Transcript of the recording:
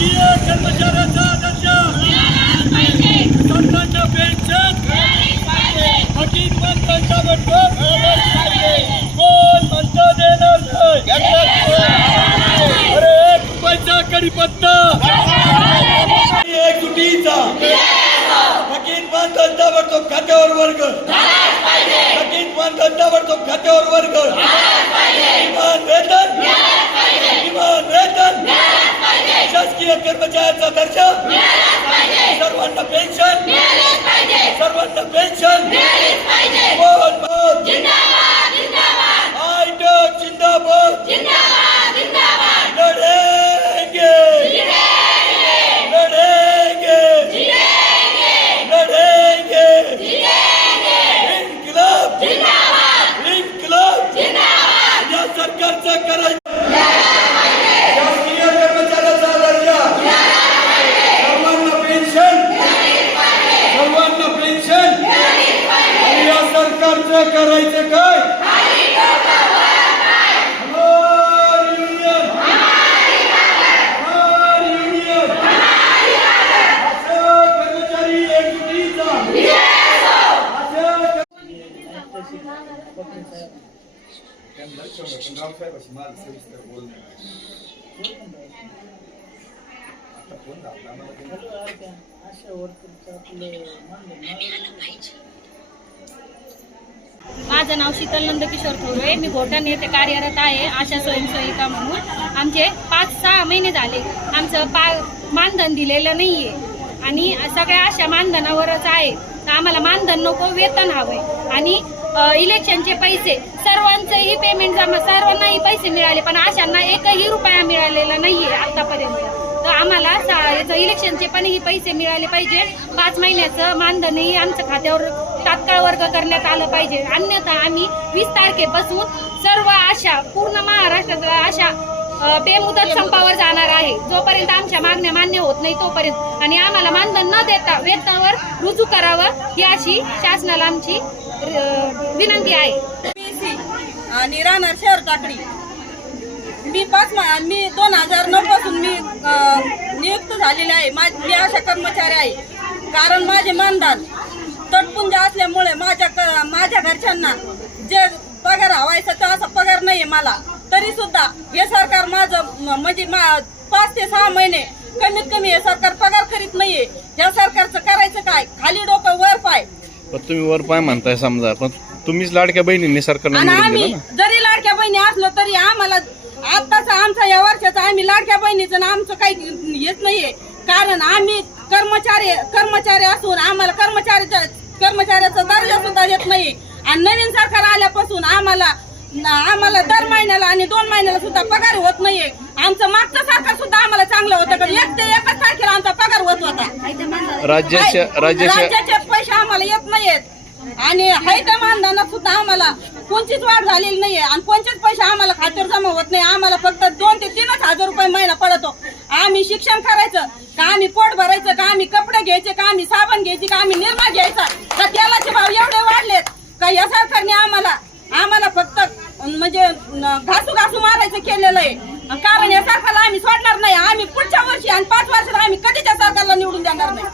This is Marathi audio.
शासकीय कर्मचाऱ्याचा दर्जा सरकारच्या पेन्शन. वाटप कोण म्हणतं देणार नाही. अरे एक रुपयाचा कडीपत्ता एक सुटीचा थकीत मानधनचा वाटप खात्यावर वर्ग. थकीत मानधनचा वाटप खात्यावर वर्ग. वेतन. कर्मचाऱ्याचा दर्जा सर्वांना पेन्शन सर्वांना पेन्शन बोल बोल आयटक जिंदाबाद लढेंगे लढेंगे लढेंगे इन्कलाब इन्कलाब या सरकारचं करायचं शासकीय कर्मचाऱ्याचा दर्जा सर्वांना पेन्शन सर्वांना पेन्शन आणि या सरकारचं करायचं काय? हमार युनियन हमार युनियन असं कर्मचारी एकजुटीचा असं माझं नाव शीतल नंदकिशोर थोरवे. मी घोटण येथे कार्यरत आहे आशा स्वयंसेविका म्हणून. आमचे पाच सहा महिने झाले. आमचं पा मानधन दिलेलं नाहीये. आणि सगळ्या अशा मानधनावरच आहे. तर आम्हाला मानधन नको वेतन हवंय. आणि इलेक्शनचे पैसे सर्वांचंही पेमेंट जमा सर्वांनाही पैसे मिळाले पण आशांना एकही रुपया मिळालेला नाहीये आतापर्यंत. तर आम्हाला याचं इलेक्शनचे पण ही पैसे मिळाले पाहिजे. पाच महिन्याचं मानधनही आमच्या खात्यावर तात्काळ वर्ग करण्यात आलं पाहिजे. अन्यथा आम्ही वीस तारखेपासून सर्व आशा पूर्ण महाराष्ट्रातल्या आशा बेमुदत संपावर जाणार आहे. जोपर्यंत आमच्या मागण्या मान्य होत नाही तोपर्यंत. आणि आम्हाला मानधन न देता वेतनावर रुजू करावं ही अशी शासनाला आमची विनंती आहे. आणि शहर टाकडी मी पाच मी दोन हजार नऊ पासून मी नियुक्त झालेले आहे. मी अशा कर्मचारी आहे. कारण माझे मानधन तटपुंज असल्यामुळे माझ्या माझ्या घरच्यांना जे पगार हवायचा तो असा पगार नाहीये मला. तरी सुद्धा हे सरकार माझं म्हणजे मा- पाच ते सहा महिने कमीत कमी हे सरकार पगार करीत नाहीये. या सरकारचं करायचं काय? खाली डोकं वर पाय. पण तुम्ही वर पाय म्हणताय समजा. पण तुम्हीच लाडक्या बहिणींनी सरकारला आणि आम्ही जरी लाडक्या बहिणी असलो तरी आम्हाला आत्ताचा आमचा या वर्षाचा आम्ही लाडक्या बहिणीचं आमचं काही येत नाहीये. कारण आम्ही कर्मचारी कर्मचारी असून आम्हाला कर्मचाऱ्याचा कर्मचाऱ्याचा दर्जा सुद्धा येत नाही. आणि नवीन सरकार आल्यापासून आम्हाला आम्हाला दर महिन्याला आणि दोन महिन्याला सुद्धा पगार होत नाहीये. आमचं मागचं सरकार सुद्धा आम्हाला चांगलं होतं कारण एक ते एकच तारखेला आमचा पगार होत होता. राज्याच्या राज्याचे पैसे आम्हाला येत नाहीयेत. आणि हाय त्या मानधनात सुद्धा आम्हाला कोणतीच वाढ झालेली नाहीये. आणि कोणतेच पैसे आम्हाला खात्यावर जमा होत नाही. आम्हाला फक्त दोन ते तीनच हजार रुपये महिना पडतो. आम्ही शिक्षण करायचं का आम्ही पोट भरायचं का आम्ही कपडे घ्यायचे का आम्ही साबण घ्यायची का आम्ही निर्मा घ्यायचा? आता या सरकारने आम्हाला. आम्हाला फक्त म्हणजे घासू घासू मारायचं केलेलं आहे. कारण या सरकारला आम्ही सोडणार नाही. आम्ही पुढच्या वर्षी आणि पाच वर्षाला आम्ही कधीच्या सरकारला निवडून देणार नाही.